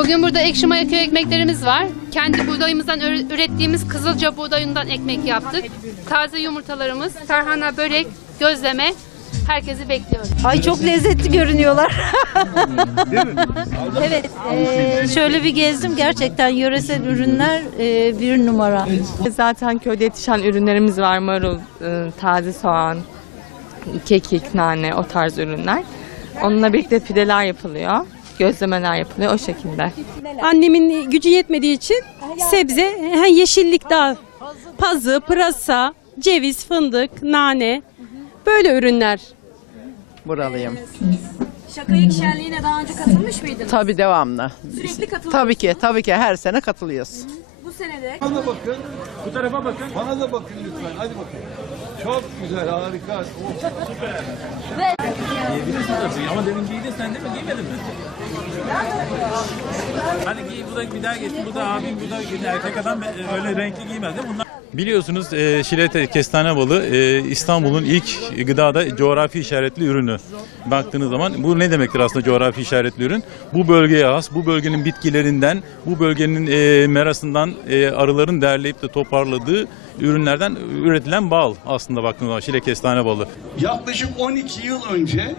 Bugün burada ekşi maya köy ekmeklerimiz var. Kendi buğdayımızdan ür- ürettiğimiz kızılca buğdayından ekmek yaptık. Taze yumurtalarımız, tarhana, börek, gözleme. Herkesi bekliyoruz. Ay çok lezzetli görünüyorlar. evet, eee, şöyle bir gezdim gerçekten yöresel ürünler eee, bir numara. Zaten köyde yetişen ürünlerimiz var. Marul, e, taze soğan, kekik, nane o tarz ürünler. Onunla birlikte pideler yapılıyor. Gözlemeler yapılıyor o şekilde. Annemin gücü yetmediği için sebze, yeşillik daha pazı, pırasa, ceviz, fındık, nane böyle ürünler. buralıyım. Şakayık şenliğine daha önce katılmış mıydınız? Tabii devamlı. Sürekli katılıyorsunuz. Tabii ki, tabii ki her sene katılıyoruz. Senede Bana da bakın. Bu tarafa bakın. Bana da bakın lütfen. Hadi bakın. Çok güzel, harika. Oh. Ama demin giydin sen değil mi? Giymedin mi? Hani giy bu da bir daha geçsin, bu da abim, bu da. Erkek adam e, öyle renkli giymez değil mi? Bunlar Biliyorsunuz e, şilete kestane balı e, İstanbul'un ilk gıdada coğrafi işaretli ürünü. Baktığınız zaman bu ne demektir aslında coğrafi işaretli ürün? Bu bölgeye has, bu bölgenin bitkilerinden, bu bölgenin e, merasından e, arıların derleyip de toparladığı ürünlerden üretilen bal aslında baktığınız zaman şile kestane balı. Yaklaşık 12 yıl önce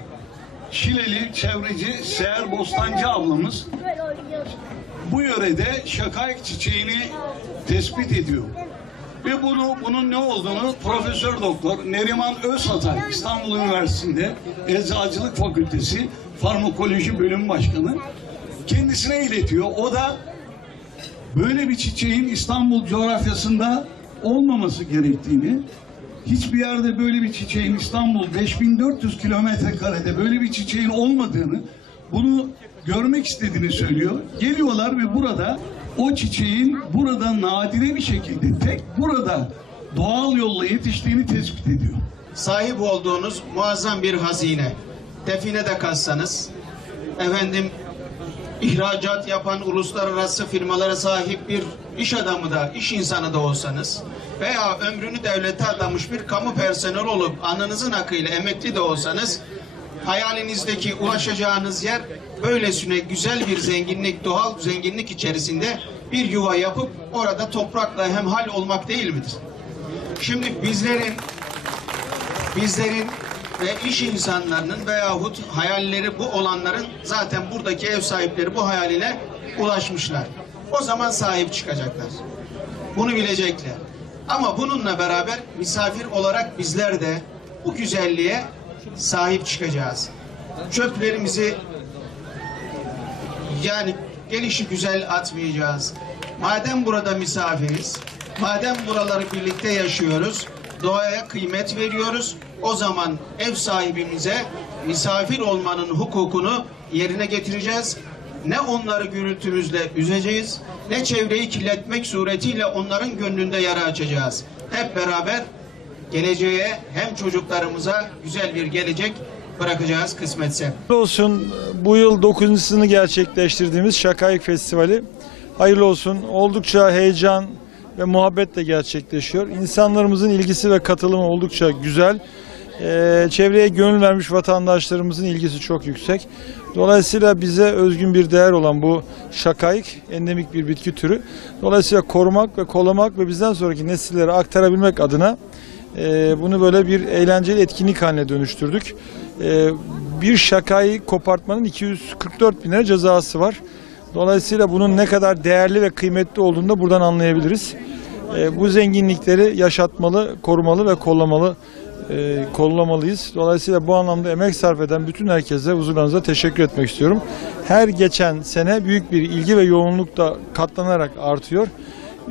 Şileli çevreci Seher Bostancı ablamız bu yörede şakayık çiçeğini tespit ediyor. Ve bunu bunun ne olduğunu Profesör Doktor Neriman Özhatay İstanbul Üniversitesi'nde Eczacılık Fakültesi Farmakoloji Bölüm Başkanı kendisine iletiyor. O da böyle bir çiçeğin İstanbul coğrafyasında olmaması gerektiğini, hiçbir yerde böyle bir çiçeğin İstanbul 5400 kilometre karede böyle bir çiçeğin olmadığını, bunu görmek istediğini söylüyor. Geliyorlar ve burada o çiçeğin burada nadire bir şekilde tek burada doğal yolla yetiştiğini tespit ediyor. sahip olduğunuz muazzam bir hazine. Define de kassanız, efendim ihracat yapan uluslararası firmalara sahip bir iş adamı da, iş insanı da olsanız veya ömrünü devlete adamış bir kamu personeli olup anınızın akıyla emekli de olsanız hayalinizdeki ulaşacağınız yer böylesine güzel bir zenginlik, doğal zenginlik içerisinde bir yuva yapıp orada toprakla hemhal olmak değil midir? Şimdi bizlerin bizlerin ve iş insanlarının veyahut hayalleri bu olanların zaten buradaki ev sahipleri bu hayaline ulaşmışlar. O zaman sahip çıkacaklar. Bunu bilecekler. Ama bununla beraber misafir olarak bizler de bu güzelliğe sahip çıkacağız. Çöplerimizi yani gelişi güzel atmayacağız. Madem burada misafiriz, madem buraları birlikte yaşıyoruz, doğaya kıymet veriyoruz, o zaman ev sahibimize misafir olmanın hukukunu yerine getireceğiz. Ne onları gürültümüzle üzeceğiz, ne çevreyi kirletmek suretiyle onların gönlünde yara açacağız. Hep beraber geleceğe hem çocuklarımıza güzel bir gelecek bırakacağız kısmetse. olsun bu yıl 9.sını gerçekleştirdiğimiz Şakayık Festivali. Hayırlı olsun. Oldukça heyecan ve muhabbetle gerçekleşiyor. İnsanlarımızın ilgisi ve katılımı oldukça güzel. Ee, çevreye gönül vermiş vatandaşlarımızın ilgisi çok yüksek. Dolayısıyla bize özgün bir değer olan bu şakayık endemik bir bitki türü. Dolayısıyla korumak ve kollamak ve bizden sonraki nesillere aktarabilmek adına e, bunu böyle bir eğlenceli etkinlik haline dönüştürdük. E, bir şakayı kopartmanın 244 bin lira cezası var. Dolayısıyla bunun ne kadar değerli ve kıymetli olduğunu da buradan anlayabiliriz. E, bu zenginlikleri yaşatmalı, korumalı ve kollamalı e, kollamalıyız. Dolayısıyla bu anlamda emek sarf eden bütün herkese huzurlarınıza teşekkür etmek istiyorum. Her geçen sene büyük bir ilgi ve yoğunluk da katlanarak artıyor.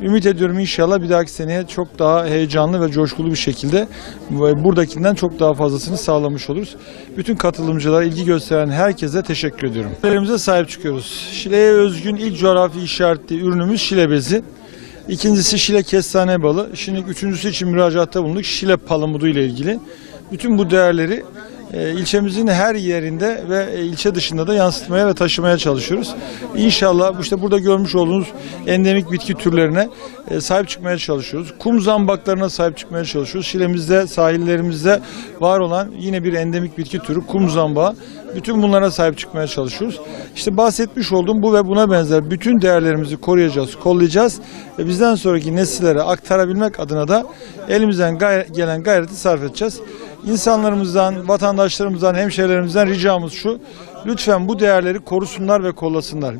Ümit ediyorum inşallah bir dahaki seneye çok daha heyecanlı ve coşkulu bir şekilde buradakinden çok daha fazlasını sağlamış oluruz. Bütün katılımcılara, ilgi gösteren herkese teşekkür ediyorum. Şilelerimize sahip çıkıyoruz. Şile'ye özgün ilk coğrafi işaretli ürünümüz şile bezi. İkincisi şile kestane balı. Şimdi üçüncüsü için müracaatta bulunduk. Şile palamudu ile ilgili. Bütün bu değerleri ee, ilçemizin her yerinde ve e, ilçe dışında da yansıtmaya ve taşımaya çalışıyoruz. İnşallah işte burada görmüş olduğunuz endemik bitki türlerine e, sahip çıkmaya çalışıyoruz. Kum zambaklarına sahip çıkmaya çalışıyoruz. Şilemizde, sahillerimizde var olan yine bir endemik bitki türü kum zambağı. Bütün bunlara sahip çıkmaya çalışıyoruz. İşte bahsetmiş olduğum bu ve buna benzer bütün değerlerimizi koruyacağız, kollayacağız ve bizden sonraki nesillere aktarabilmek adına da elimizden gayret, gelen gayreti sarf edeceğiz. İnsanlarımızdan, vatandaşlarımızdan vatandaşlarımızdan, hemşehrilerimizden ricamız şu. Lütfen bu değerleri korusunlar ve kollasınlar.